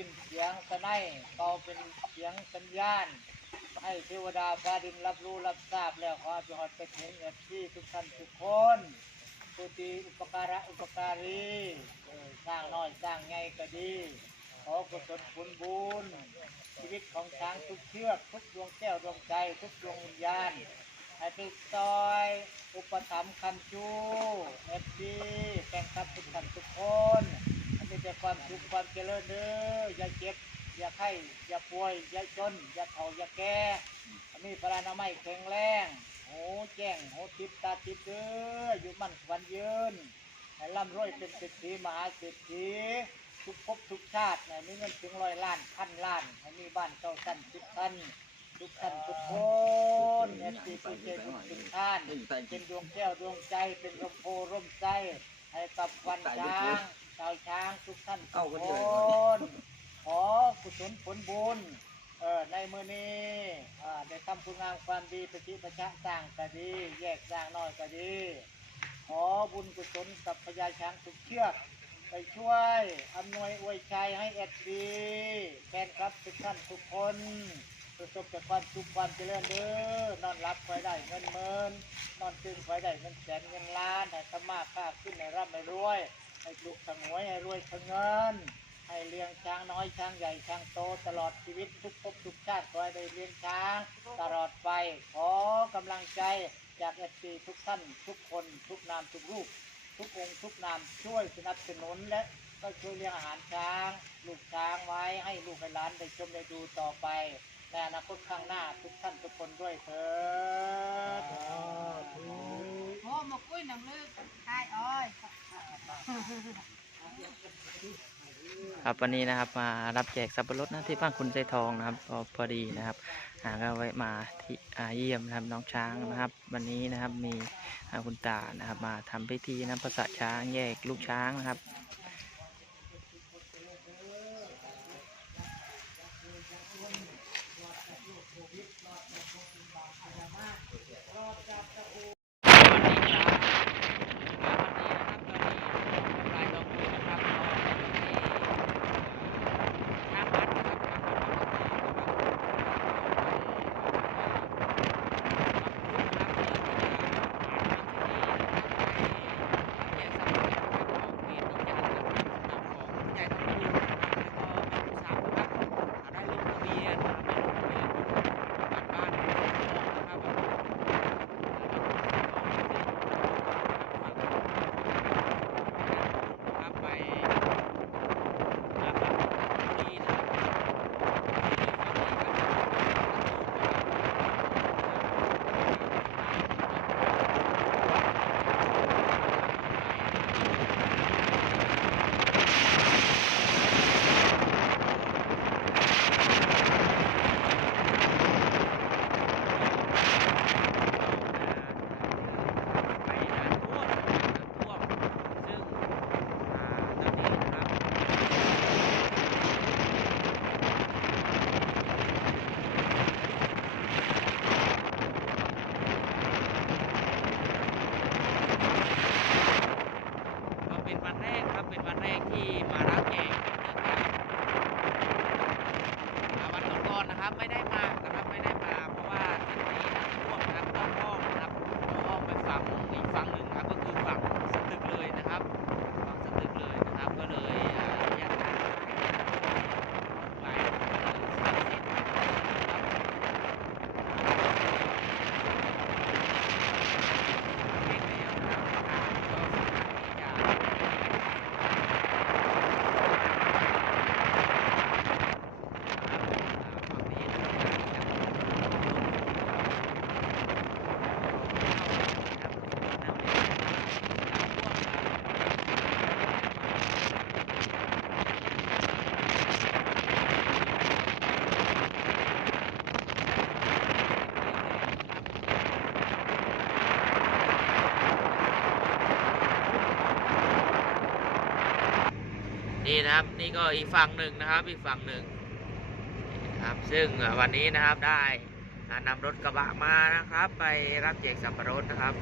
ยินเสียงสะไนเป่าเป็นเสียงสัญญาณ ให้เทวดาฟ้าดินรับรู้รับทราบแล้วขอให้หอดไปถึงเอฟซีทุกท่านทุกคนผู้ที่อุปการะอุปการีสร้างน้อยสร้างใหญ่ก็ดีขอกุศลผลบุญชีวิตของช้างทุกเชือก ทุกดวงแก้วดวงใจ ทุกดวงวิญญาณให้ไปซอย อุปถัมภ์คำชูเอฟซีแฟนคลับทุกท่านทุกคนให้มีแต่ ความสุขความเจริญเด้ออย่าเจ็บ อย่าไข้อย่าป่วยอย่าจน อย่าเฒ่าอย่าแก่ให้มีพลานามัยแข็งแรงหูแจ้งหูทิพตาทิพเด้ออยู่มั่นวัญยืนให้ร่ำรวยเป็นเศรษฐีมหาเศรษฐีทุกภพทุกชาติให้มีเงินถึงร้อยล้านพันล้านให้มีบ้านเจ้าท่านสิบท่านทุกท่านทุกคนเอฟซีผู้ใจบุญถึงท่านเป็นดวงแก้วดวงใจเป็นร่มโพร่มใจให้กับวันช้าง ชาวช้างทุกท่านทุกคนขอกุศลผลบุญเออในมือนี้อ่าได้ทำคุณงามความดีปฏิปชะสร้างก็ดี แยกสร้างน้อยก็ดี ขอบุญกุศลกับพญาช้างทุกเชือกไปช่วยอำนวยอวยชัยให้เอ็ดดีแฟนครับทุกท่านทุกคนประสบแต่ความสุขความเจริญเด้อนอนรับคอยได้เงินหมื่นนอนตื่นคอยได้เงินแสนเงินล้านให้ธรรมะค้าขึ้นให้ร่ำให้รวย ให้ลูกทั้งหวยให้รวยทั้งเงิน ให้เลี้ยงช้างน้อยช้างใหญ่ช้างโตตลอดชีวิตทุกภพทุกชาติขอให้ได้เลี้ยงช้าง ตลอดไปขอกำลังใจจากเอฟซีทุกท่านทุกคนทุกนามทุกรูป ทุกองค์ทุกนามช่วยสนับสนุนและก็ช่วยเลี้ยงอาหารช้าง ลูกช้างไว้ให้ลูกให้หลานได้ชมได้ดูต่อไปในอนาคตข้างหน้าทุกท่านทุกคนด้วยเถิด โอ้มาคุยน้ำลึกทายอ้อย ครับวันนี้นะครับมารับแจกสับปะรดนะที่บ้านคุณใจทองนะครับพอพอดีนะครับหาก็ไว้มาที่อาเยี่ยมนะครับน้องช้างนะครับ วันนี้นะครับมีคุณตานะครับ มาทำพิธีนะภาษาช้างแยกลูกช้างนะครับ นี่นะครับนี่ก็อีกฝั่งหนึ่งนะครับอีกฝั่งหนึ่งครับซึ่งวันนี้นะครับได้อ่านำรถกระบะมานะครับ ไปรับแจกสับปะรดนะครับ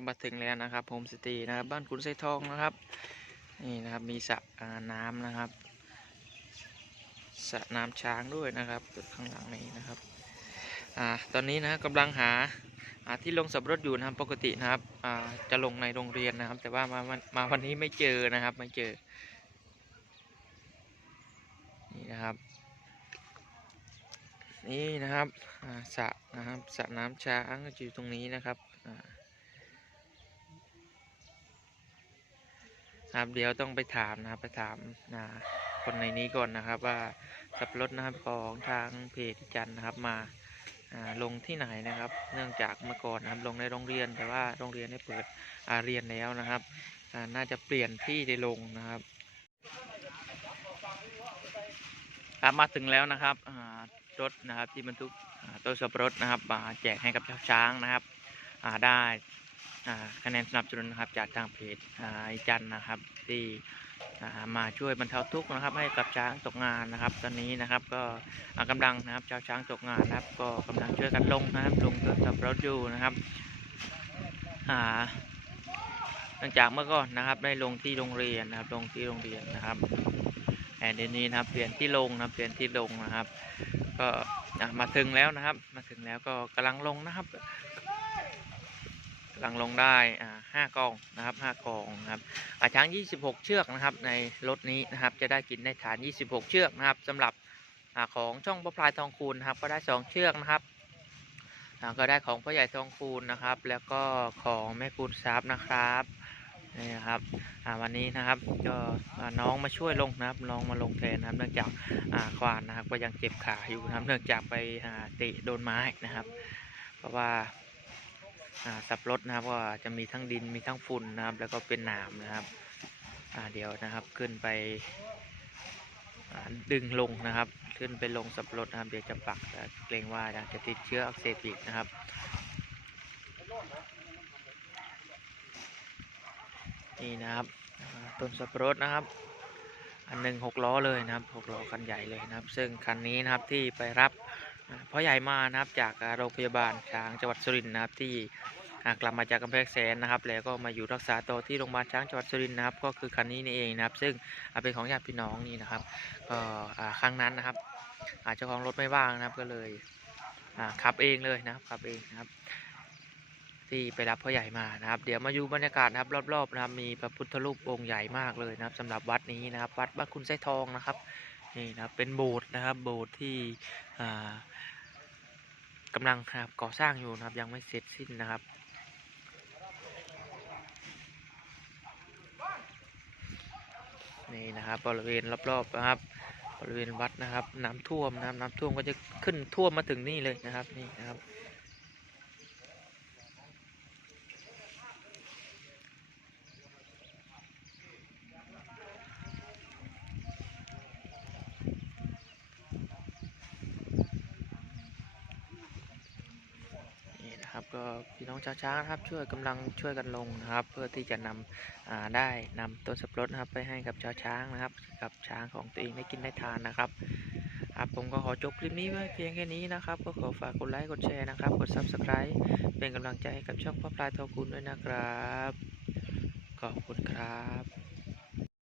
นะครับมาถึงแล้วนะครับโฮมสเตย์นะครับบ้านคุณไซทองนะครับนี่นะครับมีสระน้ำนะครับสระน้ำช้างด้วยนะครับข้างหลังนี้นะครับอ่าตอนนี้นะกำลังหาาที่ลงสับรถอยู่นะครับปกตินะครับจะลงในโรงเรียนนะครับ แต่ว่ามาวันมาวันนี้ไม่เจอนะครับไม่เจอนี่นะครับนี่นะครับสระนะครับสระน้ำช้างก็อยู่ตรงนี้นะครับ ครับ เดี๋ยวต้องไปถามนะครับ ไปถามนะคนในนี้ก่อนนะครับ ว่าสับปะรถนะครับของทางเพจจันนะครับมาลงที่ไหนนะครับ เนื่องจากเมื่อก่อนนะครับลงในโรงเรียนแต่ว่าโรงเรียนได้เปิดอาเรียนแล้วนะครับน่าจะเปลี่ยนที่ได้ลงนะครับครับมาถึงแล้วนะครับรถนะครับที่บรรทุกต้นสับปะรดนะครับมาแจกให้กับช้างนะครับได้ คะแนนสนับสนุนนะครับจากทางเพจไอจันนะครับที่มาช่วยบรรเทาทุกข์นะครับ ให้กับช้างตกงานนะครับ ตอนนี้นะครับก็อ่ากำลังนะครับชาวช้างตกงานนะครับ ก็กำลังช่วยกันลงนะครับ ลงต้นสับรดอยู่นะครับหลังจากเมื่อก่อนนะครับ ได้ลงที่โรงเรียนนะครับ ลงที่โรงเรียนนะครับแต่เดนี้นะครับเปลี่ยนที่ลงนะครับเปลี่ยนที่ลงนะครับ ก็มาถึงแล้วนะครับ มาถึงแล้วก็กำลังลงนะครับ ลังลงได้ห้ากองนะครับห้ากองนะครับอ่าช้าง 26 เชือกนะครับในรถนี้นะครับจะได้กินได้ฐาน 26 เชือกนะครับสำหรับอาของช่องพระพลายทองคูณนะครับก็ได้สองเชือกนะครับอ่าก็ได้ของพ่อใหญ่ทองคูณนะครับ แล้วก็ของแม่คูณทรัพย์นะครับนี่นะครับอ่าวันนี้นะครับก็น้องมาช่วยลงนะครับน้องมาลงแทนนะครับ เนื่องจากอ่าควานนะครับก็ยังเจ็บขาอยู่นะครับเนื่องจากไปอ่าเตะโดนไม้นะครับ เพราะว่า สับรถนะครับก็จะมีทั้งดินมีทั้งฝุ่นนะครับ แล้วก็เป็นหนามนะครับเดี๋ยวนะครับขึ้นไปดึงลงนะครับ ขึ้นไปลงสับรดนะครับ เดี๋ยวจะปักเกรงว่าจะติดเชื้ออักเสบอีกนะครับนี่นะครับต้นสับปะรดนะครับ อันหนึ่งหกล้อเลยนะครับหกล้อคันใหญ่เลยนะครับ ซึ่งคันนี้นะครับที่ไปรับ พ่อใหญ่มานะครับจากโรงพยาบาลช้างจังหวัดสุรินทร์นะครับที่กลับมาจากกำแพงแสนนะครับ แล้วก็มาอยู่รักษาตัวที่โรงพยาบาลช้างจังหวัดสุรินทร์นะครับ ก็คือคันนี้นี่เองนะครับ ซึ่งเป็นของญาติพี่น้องนี่นะครับก็ครั้งนั้นนะครับอาเจ้าของรถไม่ว่างนะครับก็เลยขับเองเลยนะครับขับเองนะครับ ที่ไปรับพ่อใหญ่มานะครับ เดี๋ยวมาอยู่บรรยากาศนะครับ รอบๆนะครับมีพระพุทธรูปองค์ใหญ่มากเลยนะครับสำหรับวัดนี้นะครับ วัดบ้านคุณไส้ทองนะครับ นี่นะครับเป็นโบสถ์นะครับโบสถ์ที่กำลังนะครับก่อสร้างอยู่นะครับยังไม่เสร็จสิ้นนะครับนี่นะครับบริเวณรอบๆนะครับบริเวณวัดนะครับ น้ำท่วมนะครับ น้ำท่วมก็จะขึ้นท่วมมาถึงนี่เลยนะครับนี่นะครับ นะครับก็พี่น้องชาวช้างนะครับช่วยกำลังช่วยกันลงนะครับ เพื่อที่จะนำอ่าได้นำต้นสับปะรดนะครับไปให้กับชาวช้างนะครับ กับช้างของตัวเองได้กินได้ทานนะครับครับผมก็ขอจบคลิปนี้ไว้เพียงแค่นี้นะครับ ก็ขอฝากกดไลค์กดแชร์นะครับกด subscribe เป็นกำลังใจให้กับช่องพ่อพลายทอคุณด้วยนะครับ ขอบคุณครับ